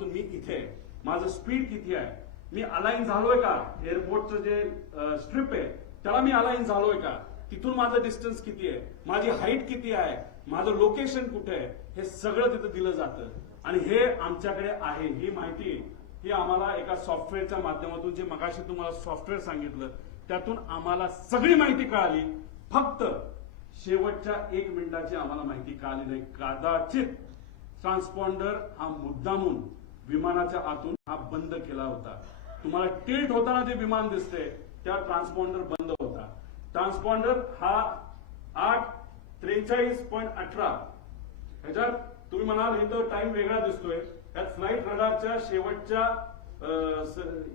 माध्यमातून मी इथे आहे, माझं स्पीड किती आहे, मी अलाइन झालोय का, एअरपोर्टचं जे स्ट्रिप आहे त्याला मी अलाइन झालोय का, तिथून माझं डिस्टन्स किती आहे, माझी हाईट किती आहे, माझं लोकेशन कुठे आहे, हे सगळं तिथं दिलं जातं. आणि हे आमच्याकडे आहे. ही माहिती ही आम्हाला एका सॉफ्टवेअरच्या माध्यमातून, जे मगाशी तुम्हाला सॉफ्टवेअर सांगितलं त्यातून आम्हाला सगळी माहिती कळाली. फक्त शेवटच्या 1 मिनिटाची आम्हाला माहिती कळाली नाही. कदाचित ट्रान्सपॉन्डर हा मुद्दामून विमानाच्या आतून हा बंद केला होता. तुम्हाला टिल्ट होताना जे विमान दिसते त्या ट्रान्सपॉन्डर बंद होता. ट्रान्सपॉन्डर हा 8:43.18 ह्याच्यात तुम्ही म्हणाल इथं टाइम वेगळा दिसतोय. त्यात फ्लाईट रडारच्या शेवटच्या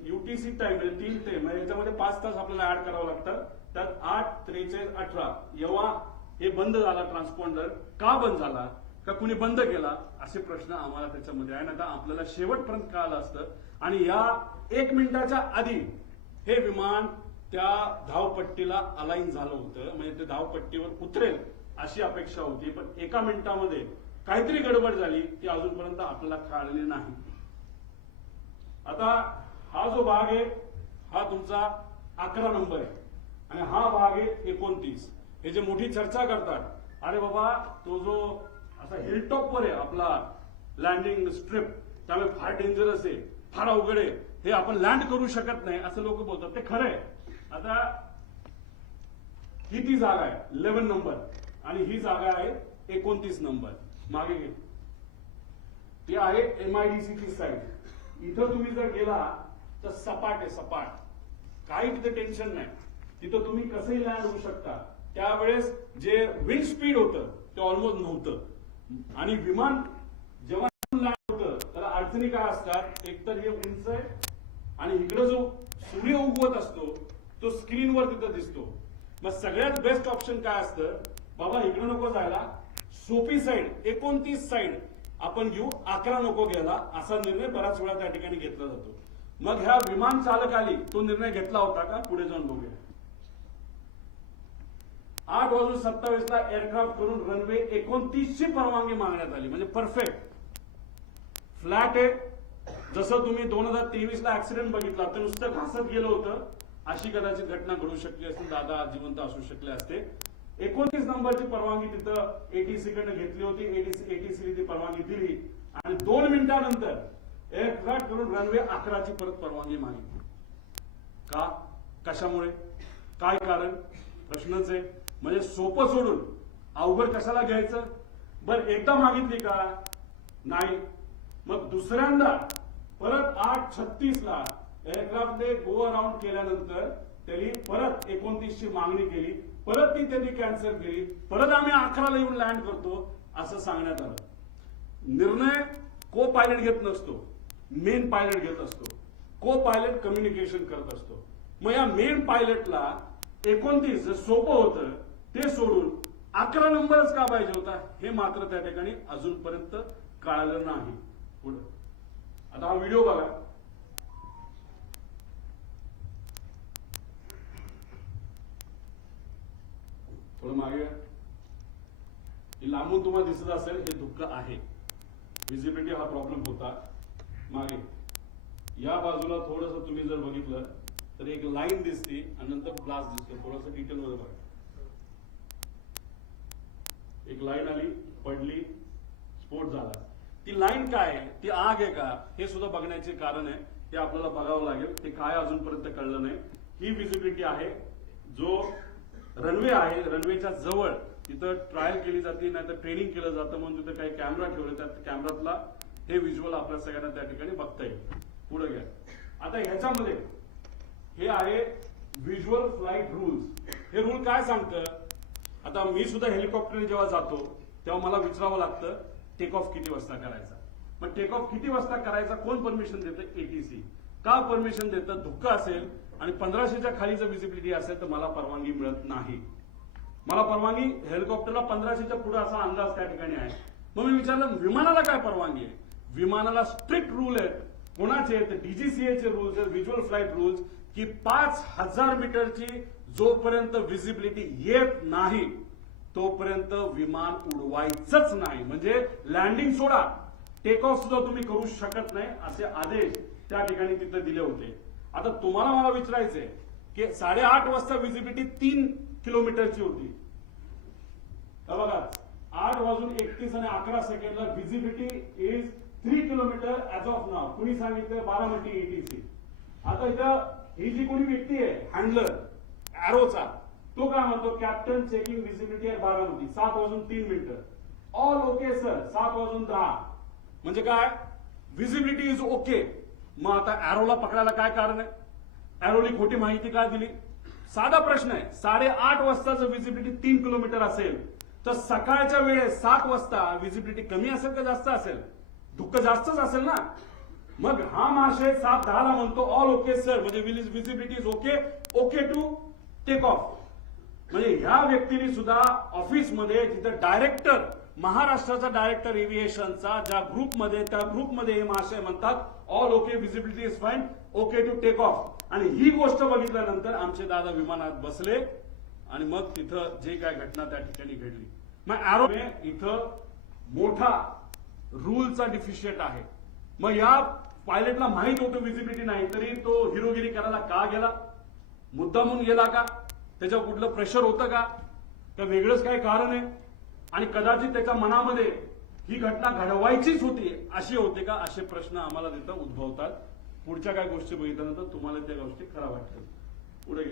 युटीसी टाइम 3 ते म्हणजे याच्यामध्ये 5 तास आपल्याला ऍड करावं लागतं. त्यात 8:43.18 जेव्हा हे बंद झाला ट्रान्सपॉन्डर, का बंद झाला, का कुणी बंद केला, असे प्रश्न आम्हाला त्याच्यामध्ये आहे. ना आपल्याला शेवटपर्यंत कळालं असतं. आणि या 1 मिनिटाच्या आधी हे विमान त्या धावपट्टीला अलाइन झालं होतं, म्हणजे ते धावपट्टीवर उतरेल अशी अपेक्षा होती. पण 1 मिनिटामध्ये काहीतरी गडबड झाली ती अजूनपर्यंत आपल्याला कळलेली नाही. आता हा जो भाग आहे हा तुमचा 11 नंबर आहे आणि हा भाग आहे 29. हे जे मोठी चर्चा करतात, अरे बाबा तो जो असा हिलटॉपवर आहे आपला लँडिंग स्ट्रिप, त्यामुळे फार डेंजरस आहे, फार अवघड आहे, हे आपण लँड करू शकत नाही असं लोक बोलतात. ते खरं आहे. आता ही ती जागा आहे 11 नंबर आणि ही जागा आहे 29 नंबर. मागे घे, ती आहे MIDC ची साईड. इथं तुम्ही जर गेला तर सपाट आहे, सपाट, काही तिथे टेन्शन नाही. तिथं तुम्ही कसंही लँड होऊ शकता. त्यावेळेस जे विंड स्पीड होतं ते ऑलमोस्ट नव्हतं. आणि विमान जेव्हा लँड होतं त्याला अडचणी काय असतात, एकतर हे उंच आहे आणि इकडे जो सूर्य उगवत असतो तो स्क्रीनवर तिथं दिसतो. मग सगळ्यात बेस्ट ऑप्शन काय असतं, बाबा इकडे नको जायला, सोपी साईड 29 साईड आपण घेऊ, 11 नको घ्यायला, असा निर्णय बराच वेळा त्या ठिकाणी घेतला जातो. मग ह्या विमान चालकाने तो निर्णय घेतला होता का, पुढे जाऊन बघूया. 8:27 ला एअरक्राफ्ट करून रनवे 29 ची परवानगी मागण्यात आली. म्हणजे परफेक्ट फ्लॅट आहे. जसं तुम्ही 2023 ला ऍक्सिडेंट बघितला तर नुसतं घासत गेलं होतं, अशी कदाचित घटना घडू शकली असती. दादा जिवंत असू शकले असते. 29 नंबरची परवानगी तिथं ATC कडनं घेतली होती. ATC ती परवानगी दिली आणि 2 मिनिटांनंतर एअरक्राफ्ट करून रनवे 11 ची परत परवानगी मागितली. का, कशामुळे, काय कारण, प्रश्नच आहे. म्हणजे सोपं सोडून अवघड कशाला घ्यायचं. बरं एकदा मागितली का, नाही. मग दुसऱ्यांदा परत 8:36 ला एअरक्राफ्टने गो अराउंड केल्यानंतर त्यांनी परत 29 ची मागणी केली. परत ती त्यांनी कॅन्सल केली. परत आम्ही 11 ला येऊन लँड करतो असं सांगण्यात आलं. निर्णय को पायलट घेत नसतो, मेन पायलट घेत असतो. को पायलट कम्युनिकेशन करत असतो. मग या मेन पायलटला 29 सोपं होतं ते सोडून 11 नंबरच का पाहिजे होता, हे मात्र त्या ठिकाणी अजूनपर्यंत कळालं नाही. पुढे आता हा व्हिडिओ बघा. थोडं मागे, लांबून तुम्हाला दिसत असेल हे धुक्क आहे, व्हिजिबिलिटी हा प्रॉब्लेम होता. मागे या बाजूला थोडंसं तुम्ही जर बघितलं तर एक लाईन दिसते आणि नंतर ब्लास्ट दिसतो. थोडंसं डिटेल मध्ये बघा. एक लाईन आली, पडली, स्फोट झाला. ती लाईन काय आहे, ती आग आहे का, हे सुद्धा बघण्याचे कारण आहे. ते आपल्याला बघावं लागेल. ते काय अजूनपर्यंत कळलं नाही. ही व्हिजिबिलिटी आहे. जो रनवे आहे, रनवेच्या जवळ तिथं ट्रायल केली जाते, नाही तर ट्रेनिंग केलं जातं, म्हणून तिथे काही कॅमेरा ठेवले. त्या कॅमेरातला हे व्हिज्युअल आपल्या सगळ्यांना त्या ठिकाणी बघता येईल. पुढे घ्या. आता ह्याच्यामध्ये हे आहे व्हिज्युअल फ्लाईट रूल्स. हे रूल काय सांगतं, आता मी सुद्धा हेलिकॉप्टरने जेव्हा जातो तेव्हा मला विचारावं लागतं टेक ऑफ किती वाजता करायचा. मग टेक ऑफ किती वाजता करायचा कोण परमिशन देतं, ATC. का परमिशन देतं, धुक्क असेल आणि 1500च्या खाली जर व्हिजिबिलिटी असेल तर मला परवानगी मिळत नाही. मला परवानगी हेलिकॉप्टरला 1500च्या पुढे असा अंदाज त्या ठिकाणी आहे. मग मी विचारलं विमानाला काय परवानगी आहे. विमानाला स्ट्रिक्ट रूल आहेत. कोणाचे आहेत, DGCA चे रूल्स आहेत, व्हिज्युअल फ्लाईट रूल्स, की 5000 मीटरची जोपर्यंत व्हिजिबिलिटी येत नाही तोपर्यंत विमान उडवायचंच नाही. म्हणजे लँडिंग सोडा, टेक ऑफ सुद्धा तुम्ही करू शकत नाही असे आदेश त्या ठिकाणी तिथे दिले होते. आता तुम्हाला मला विचारायचंय की 8:30 वाजता व्हिजिबिलिटी 3 किलोमीटरची होती. बघा 8:31 आणि 11 सेकंडला visibility is 3 kilometre as of now. कुणी सांगितलं? बारामती ETC. आता इथं ही जी कोणी व्यक्ती आहे हँडलर एरोचा, तो काय म्हणतो? कॅप्टन चेकिंग व्हिजिबिलिटी आहे बारामती 7:03. All okay sir 7:10. म्हणजे काय? Visibility is okay. मग आता एरोला पकडायला काय कारण आहे? एरोली खोटी माहिती काय दिली? साधा प्रश्न आहे. 8:30 वाजता जर व्हिजिबिलिटी 3 किलोमीटर असेल तर सकाळच्या वेळेत 7 वाजता व्हिजिबिलिटी कमी असेल का जास्त असेल? दुःख जास्तच असेल ना. मग हा महाशय 7:10 म्हणतो ऑल ओके सर, म्हणजे visibility is okay, okay to take off. म्हणजे ह्या व्यक्तीने सुद्धा ऑफिसमध्ये जिथं डायरेक्टर, महाराष्ट्राचा डायरेक्टर एव्हिएशनचा ज्या ग्रुपमध्ये, त्या ग्रुपमध्ये हे महाशय म्हणतात all okay, visibility is fine, okay to take off. आणि ही गोष्ट बघितल्यानंतर आमचे दादा विमानात बसले आणि मग तिथं जे काय घटना त्या ठिकाणी घडली. मग एरो इथं मोठा रूलचा डिफिशियंट आहे. मग या पायलटला माहित होतं व्हिजिबिलिटी नाही, तरी तो हिरोगिरी करायला का गेला? मुद्दामून गेला का? त्याच्यावर कुठलं प्रेशर होतं का? वेगळंच काय कारण आहे? आणि कदाचित त्याच्या मनामध्ये ही घटना घडवायचीच होती अशी होते का? असे प्रश्न आम्हाला तिथं उद्भवतात. पुढच्या काय गोष्टी बघितल्यानंतर तुम्हाला त्या गोष्टी खऱ्या वाटतील. पुढे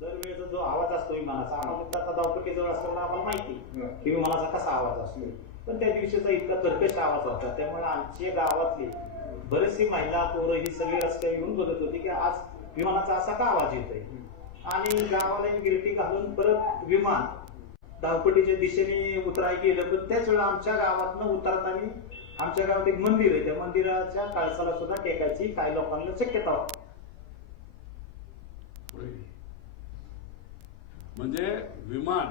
दरवेळेचा जो आवाज असतो विमानाचा, आम्हाला धावपट्टीजवळ असताना आम्हाला माहिती की विमानाचा कसा आवाज असतो. पण त्या दिवशीचा इतका कर्कश आवाज होता, त्यामुळे आमच्या गावातली बरीचशी महिला, पोरं ही सगळी रस्त्यावर येऊन बघत होती की आज विमानाचा असा का आवाज येतोय. आणि गावाला एक गिरटी घालून परत विमान धावपट्टीच्या दिशेने उतरायला गेलं. पण त्याच वेळेला आमच्या गावातनं उतरताना आमच्या गावात एक मंदिर आहे, त्या मंदिराच्या कळसाला सुद्धा टेकायची काही लोकांना शक्यता होती. म्हणजे विमान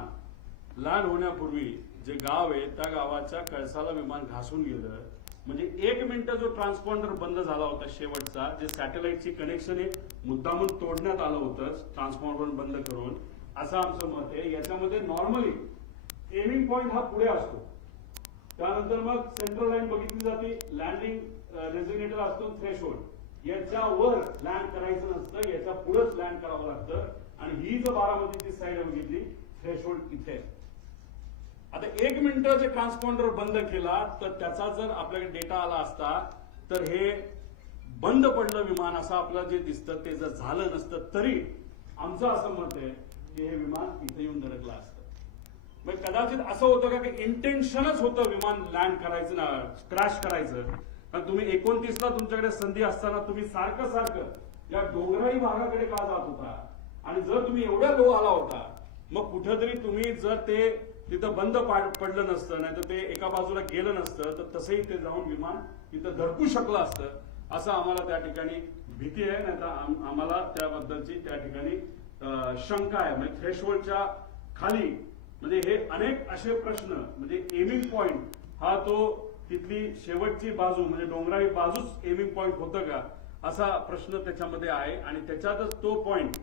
लँड होण्यापूर्वी जे गाव आहे त्या गावाच्या कळसाला विमान घासून गेलं. म्हणजे 1 मिनिट जो ट्रान्सपॉन्डर बंद झाला होता शेवटचा, जे सॅटेलाइटची कनेक्शन आहे मुद्दामून तोडण्यात आलं होतं ट्रान्सपॉन्डर बंद करून, असं आमचं मत आहे. याच्यामध्ये नॉर्मली एमिंग पॉइंट हा पुढे असतो, त्यानंतर मग सेंट्रल लाईन बघितली जाते, लँडिंग डेझिग्नेटर असतो, थ्रेशोल्ड. याच्यावर लँड करायचं नसतं, याच्या पुढेच लँड करावं लागतं. आणि ही जर बारामतीची साईड बघितली, थ्रेशोल्ड इथे. आता 1 मिनिट जे ट्रान्सपॉन्डर बंद केला तर त्याचा जर आपल्याकडे डेटा आला असता तर हे बंद पडलं विमान असं आपल्याला जे दिसतं ते जर झालं नसतं, तरी आमचं असं मत आहे की हे विमान इथे येऊन धडकलं असतं. मग कदाचित असं होतं का की इंटेन्शनच होतं विमान लँड करायचं ना, क्रॅश करायचं. कारण तुम्ही 29ला तुमच्याकडे संधी असताना तुम्ही सारखं सारखं या डोंगराळी भागाकडे का जात होता? आणि जर तुम्ही एवढ्या लो आला होता, मग कुठेतरी तुम्ही जर ते तिथं बंद पडलं नसतं, नाही तर ते एका बाजूला गेलं नसतं, तर तसंही ते जाऊन विमान तिथं धडकू शकलं असतं, असं आम्हाला त्या ठिकाणी भीती आहे. नाही तर आम्हाला त्याबद्दलची त्या ठिकाणी शंका आहे. म्हणजे थ्रेशोल्डच्या खाली म्हणजे हे अनेक असे प्रश्न, म्हणजे एमिंग पॉइंट हा तो तिथली शेवटची बाजू म्हणजे डोंगराळी बाजूच एमिंग पॉइंट होतं का, असा प्रश्न त्याच्यामध्ये आहे. आणि त्याच्यातच तो पॉइंट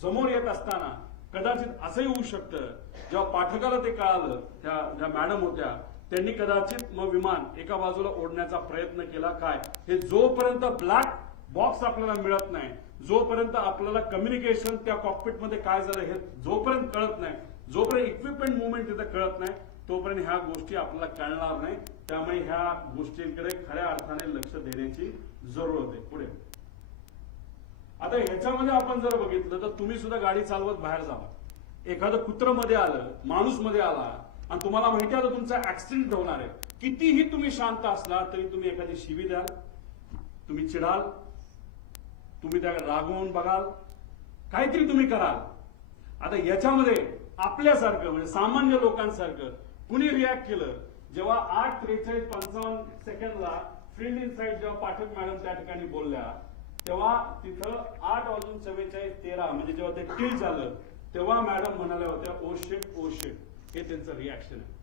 समोर येत असताना कदाचित असंही होऊ शकतं, जेव्हा पाठकाला ते कळालं, त्या ज्या मॅडम होत्या त्यांनी कदाचित मग विमान एका बाजूला ओढण्याचा प्रयत्न केला. काय हे जोपर्यंत ब्लॅक बॉक्स आपल्याला मिळत नाही, जोपर्यंत आपल्याला कम्युनिकेशन त्या कॉकपिटमध्ये काय झालं हे जोपर्यंत कळत नाही, जोपर्यंत इक्विपमेंट मुवमेंट तिथं कळत नाही, तोपर्यंत ह्या गोष्टी आपल्याला कळणार नाही. त्यामुळे ह्या गोष्टींकडे खऱ्या अर्थाने लक्ष देण्याची जरूरत आहे. पुढे आता ह्याच्यामध्ये आपण जर बघितलं तर तुम्ही सुद्धा गाडी चालवत बाहेर जावा, एखादं कुत्र मध्ये आलं, माणूस मध्ये आला आणि तुम्हाला माहिती आहे तुमचा ऍक्सिडेंट होणार आहे, कितीही तुम्ही शांत असला तरी तुम्ही एखादी शिवी द्याल, तुम्ही चिडाल, तुम्ही त्या रागवून बघाल, काहीतरी तुम्ही कराल. आता याच्यामध्ये आपल्यासारखं म्हणजे सामान्य लोकांसारखं कुणी रिॲक्ट केलं? जेव्हा 8:43:55 सेकंडला फील्ड इन साईड जेव्हा पाठक मॅडम त्या ठिकाणी बोलल्या, तेव्हा तिथं 8:44:13 म्हणजे जेव्हा ते टील झालं तेव्हा मॅडम म्हणाल्या होत्या ओ शिट ओ शिट. हे त्यांचं रिॲक्शन आहे,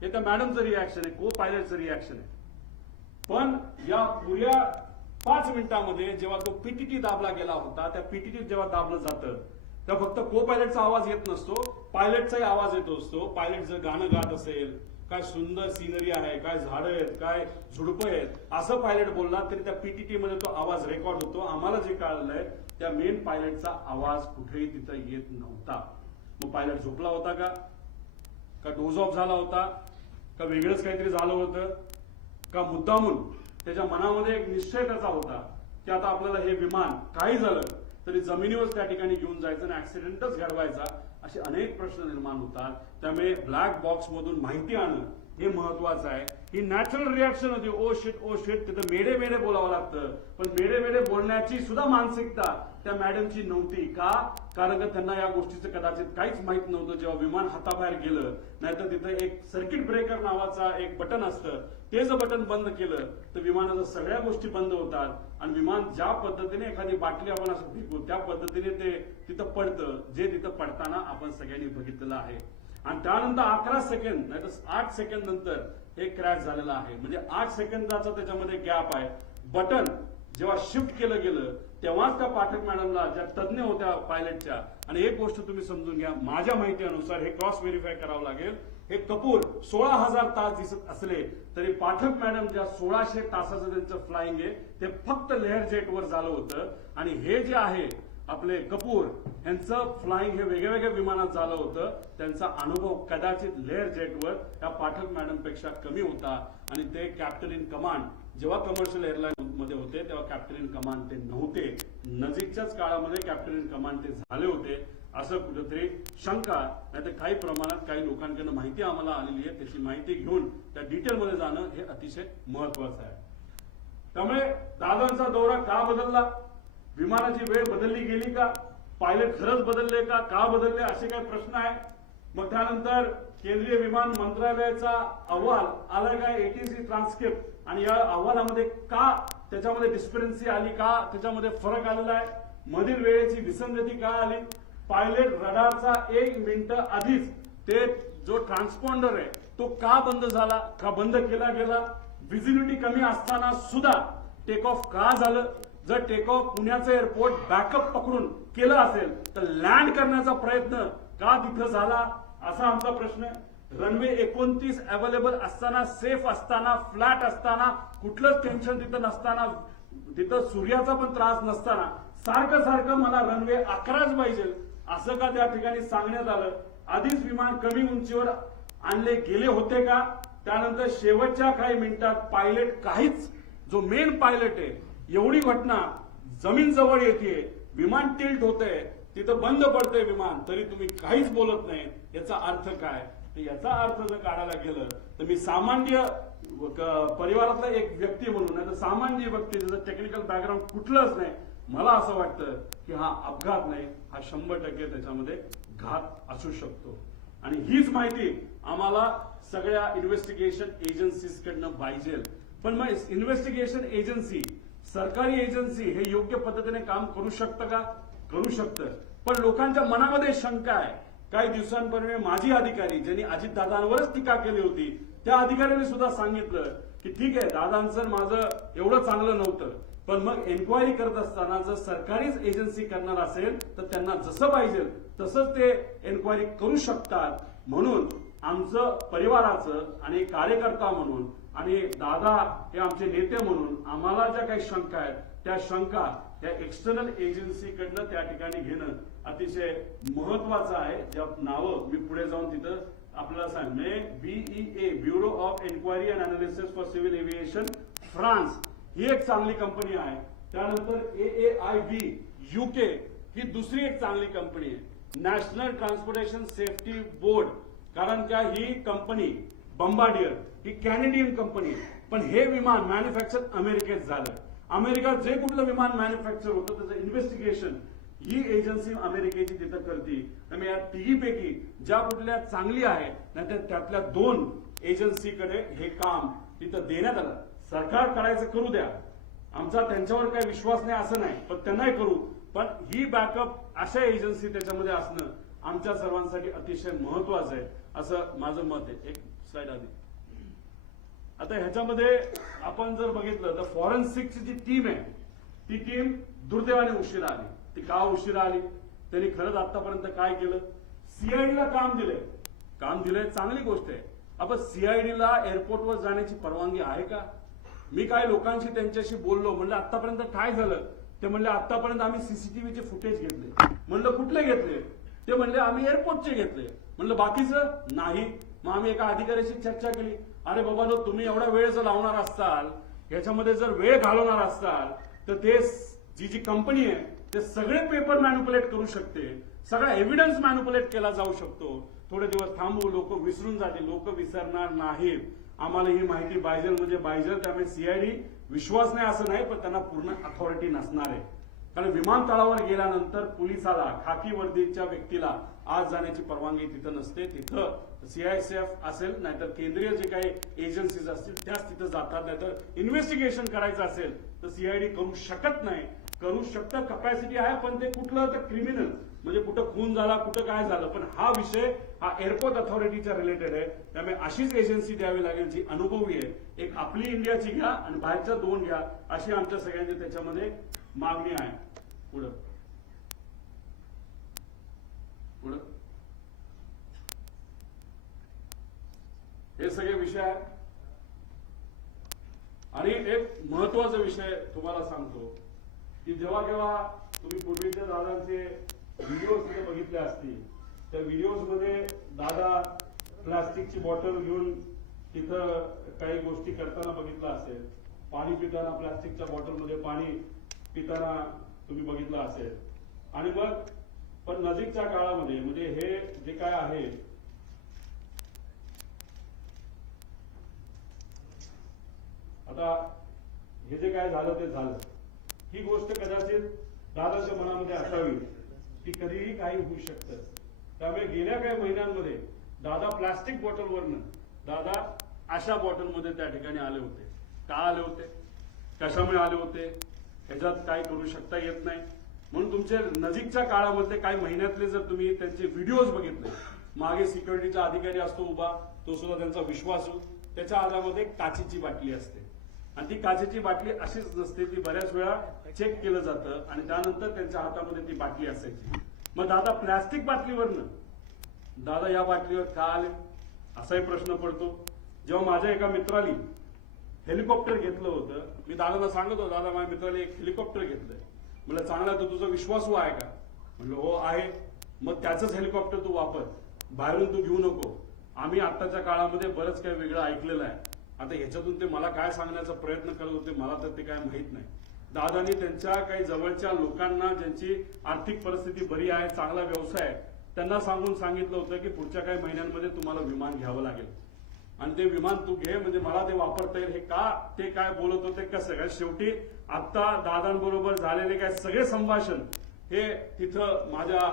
हे त्या मॅडमचं रिॲक्शन आहे, को पायलटचं रिॲक्शन आहे. पण या पुऱ्या 5 मिनिटांमध्ये जेव्हा तो पीटीटी दाबला गेला होता, त्या पीटीटी जेव्हा दाबलं जातं तेव्हा फक्त को पायलटचा आवाज येत नसतो, पायलटचाही आवाज येतो असतो. पायलट जर गाणं गात असेल, काय सुंदर सिनरी आहे, काय झाडं आहेत, काय झुडपं आहेत, असं पायलट बोलला तरी त्या पीटीटी मध्ये तो आवाज रेकॉर्ड होतो. आम्हाला जे कळलंय त्या मेन पायलटचा आवाज कुठेही तिथं येत नव्हता. मग पायलट झोपला होता का डोज ऑफ झाला होता का वेगळंच काहीतरी झालं होतं का मुद्दामून त्याच्या मनामध्ये एक निश्चय त्याचा होता की आता आपल्याला हे विमान काही झालं तरी जमिनीवर त्या ठिकाणी घेऊन जायचं आणि ऍक्सिडेंटच घडवायचा, असे अनेक प्रश्न निर्माण होतात. त्यामुळे ब्लॅक बॉक्स मधून माहिती आणणं हे महत्वाचं आहे. ही नॅचरल रिॲक्शन होती, ओ शिट तिथं मेडे मेडे बोलावं लागतं. पण मेडे मेडे बोलण्याची सुद्धा मानसिकता त्या मॅडमची नव्हती. का? कारण का त्यांना या गोष्टीचं कदाचित काहीच माहित नव्हतं. जेव्हा विमान हाताबाहेर गेलं, नाहीतर तिथं एक सर्किट ब्रेकर नावाचा एक बटन असतं, ते जर बटन बंद केलं तर विमानाच्या सगळ्या गोष्टी बंद होतात आणि विमान ज्या पद्धतीने एखादी बाटली आपण असं फेकू त्या पद्धतीने ते तिथं पडतं, जे तिथं पडताना आपण सगळ्यांनी बघितलेलं आहे. आणि त्यानंतर 11 सेकंद नाही तर 8 सेकंद नंतर हे क्रॅश झालेलं आहे. म्हणजे 8 सेकंदाचा त्याच्यामध्ये गॅप आहे. बटन जेव्हा शिफ्ट केलं गेलं तेव्हाच त्या पाठक मॅडमला, ज्या तज्ज्ञ होत्या पायलटच्या, आणि एक गोष्ट तुम्ही समजून घ्या, माझ्या माहितीनुसार हे क्रॉस व्हेरीफाय करावं लागेल, हे कपूर 16,000 तास दिसत असले तरी पाठक मॅडम ज्या 1600 तासाचं त्यांचं फ्लाइंग आहे ते फक्त लेअर जेटवर झालं होतं. आणि हे जे आहे आपले कपूर यांचं फ्लाइंग हे वेगळ्या वेगळ्या विमानात झालं होतं. त्यांचा अनुभव कदाचित लेअर जेटवर त्या पाठक मॅडम पेक्षा कमी होता आणि ते कॅप्टन इन कमांड जेव्हा कमर्शियल एअरलाईन मध्ये होते तेव्हा कॅप्टन इन कमांड ते नव्हते. नजीकच्याच काळामध्ये कॅप्टन इन कमांड ते झाले होते, असं कुठेतरी शंका, नाही तर काही प्रमाणात काही लोकांकडून माहिती आम्हाला आलेली आहे. त्याची माहिती घेऊन त्या डिटेलमध्ये जाणं हे अतिशय महत्वाचं आहे. त्यामुळे दादरचा दौरा का बदलला, विमानाची वेळ बदलली गेली का, पायलट खरंच बदलले का बदलले, असे काही प्रश्न आहे. मग त्यानंतर केंद्रीय विमान मंत्रालयाचा अहवाल आलाय का, एटीसी ट्रान्सक्रिप्ट, आणि या अहवालामध्ये का त्याच्यामध्ये डिस्परन्सी आली, का त्याच्यामध्ये फरक आलेला आहे, मधील वेळेची विसंगती का आली, पायलट रडारचा 1 मिनिट आधीच ते जो ट्रान्सपॉन्डर आहे तो का बंद झाला, का बंद केला गेला, व्हिजिबिलिटी कमी असताना सुद्धा टेक ऑफ का झालं, जर टेक ऑफ पुण्याचं एअरपोर्ट बॅकअप पकडून केलं असेल तर लँड करण्याचा प्रयत्न का तिथं झाला, असा आमचा प्रश्न आहे. रनवे 29 अवेलेबल असताना, सेफ असताना, फ्लॅट असताना, कुठलंच टेन्शन तिथं नसताना, तिथं सूर्याचा पण त्रास नसताना सारखं मला रनवे 11च पाहिजे असं का त्या ठिकाणी सांगण्यात आलं. आधीच विमान कमी उंचीवर आणले गेले होते का, त्यानंतर शेवटच्या काही मिनिटात पायलट काहीच, जो मेन पायलट आहे, एवढी घटना जमीन जवळ येते, विमान टिल्ट होतंय, तिथं बंद पडतंय विमान, तरी तुम्ही काहीच बोलत नाही, याचा अर्थ काय. तर याचा अर्थ जर काढायला गेलं तर मी सामान्य परिवारातला एक व्यक्ती म्हणून, नाही तर सामान्य व्यक्ती ज्याचं टेक्निकल बॅकग्राऊंड कुठलंच नाही, मला असं वाटतं की हा अपघात नाही, हा 100% त्याच्यामध्ये घात असू शकतो. आणि हीच माहिती आम्हाला सगळ्या इन्व्हेस्टिगेशन एजन्सीज कडनं पाहिजे. पण मग इन्व्हेस्टिगेशन एजन्सी, सरकारी एजन्सी हे योग्य पद्धतीने काम करू शकतं का, करू शकतं. पण लोकांच्या मनामध्ये शंका आहे. काही दिवसांपूर्वी माजी अधिकारी ज्यांनी अजितदादांवरच टीका केली होती, त्या अधिकाऱ्यांनी सुद्धा सांगितलं की ठीक आहे, दादांचं माझं एवढं चांगलं नव्हतं, पण मग एन्क्वायरी करत असताना जर सरकारीच एजन्सी करणार असेल तर त्यांना जसं पाहिजे तसंच ते एन्क्वायरी करू शकतात. म्हणून आमचं परिवाराचं आणि कार्यकर्ता म्हणून आणि दादा हे आमचे नेते म्हणून आम्हाला ज्या काही शंका आहेत त्या शंका या एक्सटर्नल एजन्सीकडनं त्या ठिकाणी घेणं अतिशय महत्वाचं आहे. ज्या नावं मी पुढे जाऊन तिथं आपल्याला सांगणे, BEA bureau of enquiry and analysis for civil aviation France ही एक चांगली कंपनी आहे. त्यानंतर AAIB UK ही दुसरी एक चांगली कंपनी आहे. नॅशनल ट्रान्सपोर्टेशन सेफ्टी बोर्ड, कारण का ही कंपनी बंबार्डियर ही कॅनेडियन कंपनी, पण हे विमान मॅन्युफॅक्चर अमेरिकेत झालं. अमेरिका जे कुठलं विमान मॅन्युफॅक्चर होतं त्याचं इन्व्हेस्टिगेशन ही एजन्सी अमेरिकेची तिथं करते. त्यामुळे या तिघीपैकी ज्या कुठल्या चांगली आहे नाहीतर त्यातल्या 2 एजन्सीकडे हे काम तिथं देण्यात आलं. सरकार करायचं करू द्या, आमचा त्यांच्यावर काही विश्वास नाही असं नाही, पण त्यांनाही करू, पण ही बॅकअप अशा एजन्सी त्याच्यामध्ये असणं आमच्या सर्वांसाठी अतिशय महत्वाचं आहे असं माझं मत आहे. एक स्लाइड आधी आता ह्याच्यामध्ये आपण जर बघितलं तर फॉरेन्सिकची जी टीम आहे ती टीम दुर्दैवाने उशिरा आली. ती का उशिरा आली, त्यांनी खरंच आतापर्यंत काय केलं? सीआयडीला काम दिलंय, चांगली गोष्ट आहे. आपण सीआयडीला एअरपोर्टवर जाण्याची परवानगी आहे का? मी काही लोकांशी त्यांच्याशी बोललो, म्हणलं आतापर्यंत काय झालं? ते म्हणले आतापर्यंत आम्ही सीसीटीव्हीचे फुटेज घेतले. म्हणलं कुठले घेतले? ते म्हणले आम्ही एअरपोर्टचे घेतले. म्हणलं बाकीचं नाही. मग आम्ही एका अधिकाऱ्याशी चर्चा केली. अरे बाबा, तुम्ही एवढा वेळ जर लावणार असताल, याच्यामध्ये जर वेळ घालवणार असताल, तर ते जी कंपनी आहे ते सगळे पेपर मॅन्युपुलेट करू शकते, सगळा एव्हिडन्स मॅन्युपुलेट केला जाऊ शकतो. थोडे दिवस थांबू, लोक विसरून जातील. लोक विसरणार नाहीत. आम्हाला ही माहिती पाहिजे म्हणजे पाहिजे. त्यामुळे सीआयडी विश्वास नाही असं नाही, पण त्यांना पूर्ण अथॉरिटी नसणार आहे. कारण विमानतळावर गेल्यानंतर पोलिसाला, खाकी वर्दीच्या व्यक्तीला आज जाण्याची परवानगी तिथं नसते. तिथं सीआयएसएफ असेल, नाहीतर केंद्रीय जे काही एजन्सीज असतील त्याच तिथं जातात. नाहीतर इन्व्हेस्टिगेशन करायचं असेल तर सीआयडी करू शकत नाही. करू शकतं, कपॅसिटी आहे, पण ते कुठलं तर क्रिमिनल म्हणजे कुठं खून झाला, कुठं काय झालं. पण हा विषय हा एअरपोर्ट अथॉरिटीच्या रिलेटेड आहे. त्यामुळे अशीच एजन्सी द्यावी लागेल जी अनुभवी आहे. एक आपली इंडियाची घ्या आणि बाहेरच्या 2 घ्या, अशी आमच्या सगळ्यांची त्याच्यामध्ये मागणी आहे. पुढं हे सगळे विषय आहेत. आणि एक महत्वाचा विषय तुम्हाला सांगतो की जेव्हा केव्हा तुम्ही पूर्वीच्या दादांचे व्हिडिओज तिथे बघितले असतील, त्या व्हिडिओज मध्ये दादा प्लास्टिकची बॉटल घेऊन तिथं काही गोष्टी करताना बघितलं असेल. पाणी पिताना प्लास्टिकच्या बॉटलमध्ये पाणी पिताना तुम्ही बघितलं असेल. आणि मग पण नजीकच्या काळामध्ये म्हणजे हे जे काय आहे, आता हे जे काय झालं ते झालं. ही गोष्ट कदाचित दादाच्या मनामध्ये असावी की कधीही काही होऊ शकतं. त्यामुळे गेल्या काही महिन्यांमध्ये दादा प्लास्टिक बॉटलवरनं दादा अशा बॉटलमध्ये त्या ठिकाणी आले होते. का आले होते, कशामुळे आले होते, ह्याच्यात काय करू शकता येत नाही. म्हणून तुमच्या नजीकच्या काळामध्ये काही महिन्यातले जर तुम्ही त्यांचे व्हिडिओज बघितले, मागे सिक्युरिटीचा अधिकारी असतो उभा, तो सुद्धा त्यांचा विश्वासू, त्याच्या हातामध्ये काचेची बाटली असते. आणि ती काचेची बाटली अशीच नसते, ती बऱ्याच वेळा चेक केलं जातं आणि त्यानंतर त्यांच्या हातामध्ये ती बाटली असायची. मग दादा प्लास्टिक बाटलीवरनं दादा या बाटलीवर का आले असाही प्रश्न पडतो. जेव्हा माझ्या एका मित्राने हेलिकॉप्टर घेतलं होतं, मी दादाला सांगत होतो, दादा माझ्या मित्राने एक हेलिकॉप्टर घेतलंय. म्हणलं चांगला, तर तुझा विश्वासू आहे का? म्हणलं हो आहे. मग त्याचंच हेलिकॉप्टर तू वापर, बाहेरून तू घेऊ नको. आम्ही आताच्या काळामध्ये बरंच काही वेगळं ऐकलेलं आहे. आता ह्याच्यातून ते मला काय सांगण्याचा प्रयत्न करत होते मला तर ते काय माहित नाही. दादानी त्यांच्या काही जवळच्या लोकांना, ज्यांची आर्थिक परिस्थिती बरी आहे, चांगला व्यवसाय आहे, त्यांना सांगून सांगितलं होतं की पुढच्या काही महिन्यांमध्ये तुम्हाला विमान घ्यावं लागेल आणि ते विमान तू घे म्हणजे मला ते वापरता येईल. हे का ते काय बोलत होते कसं काय, शेवटी आता दादांबरोबर झालेले काय सगळे संभाषण हे तिथं माझ्या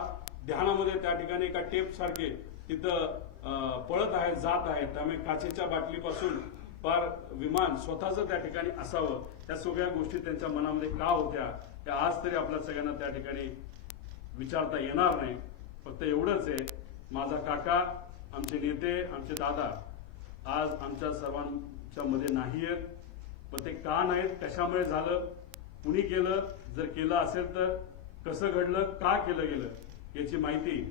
ध्यानामध्ये त्या ठिकाणी एका टेप सारखे तिथं पळत आहेत, जात आहेत. त्यामुळे काचेच्या बाटलीपासून फार विमान स्वतःच त्या ठिकाणी असावं, त्या सगळ्या गोष्टी त्यांच्या मनामध्ये का होत्या त्या आज तरी आपल्या सगळ्यांना त्या ठिकाणी विचारता येणार नाही. फक्त एवढंच आहे, माझा काका, आमचे नेते, आमचे दादा आज आमच्या सर्वांच्या मध्ये नाही आहेत. पण ते का नाहीत, कशामुळे झालं, कुणी केलं, जर केलं असेल तर कसं घडलं, का केलं गेलं, याची माहिती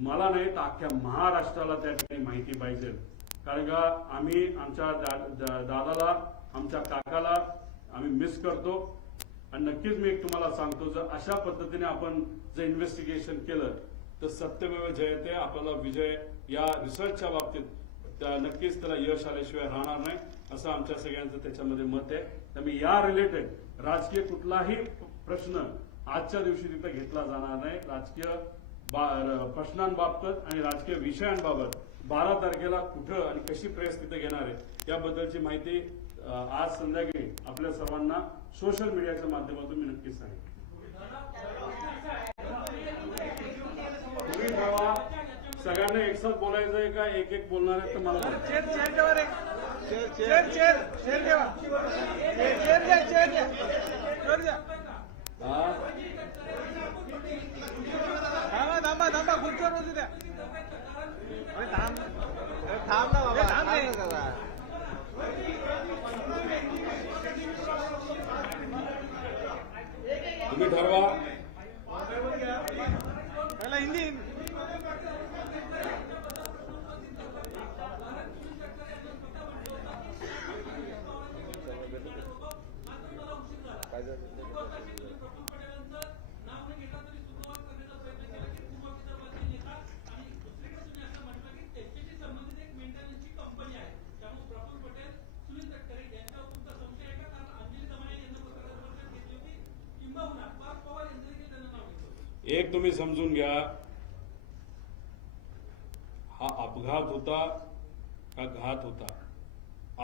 मला नाही तर अख्ख्या महाराष्ट्राला त्या ठिकाणी माहिती पाहिजे. कारण का आम्ही आमच्या दादाला, आमच्या काकाला आम्ही मिस करतो. आणि नक्कीच मी एक तुम्हाला सांगतो, जर अशा पद्धतीने आपण जर इन्व्हेस्टिगेशन केलं तर सत्यमेव जयते, आपल्याला विजय या रिसर्चच्या बाबतीत नक्कीच त्याला यश आल्याशिवाय राहणार नाही, असं आमच्या सगळ्यांचं त्याच्यामध्ये मत आहे. त्यामुळे या रिलेटेड राजकीय कुठलाही प्रश्न आजच्या दिवशी तिथं घेतला जाणार नाही. राजकीय प्रश्नांबाबत आणि राजकीय विषयांबाबत 12 तारखेला कुठं आणि कशी प्रेस तिथे घेणार आहे याबद्दलची माहिती आज संध्याकाळी आपल्या सर्वांना सोशल मीडियाच्या माध्यमातून मी नक्कीच सांगेन. तुम्ही ठरवा सगळ्यांना एकसाथ बोलायचं आहे का एक एक बोलणार आहे तर मला थांबा खुर्चीवर बसू द्या. थांब ना बाबा. ठरवा. पहिला हिंदी एक तुम्ही समजून घ्या, हा अपघात होता का घात होता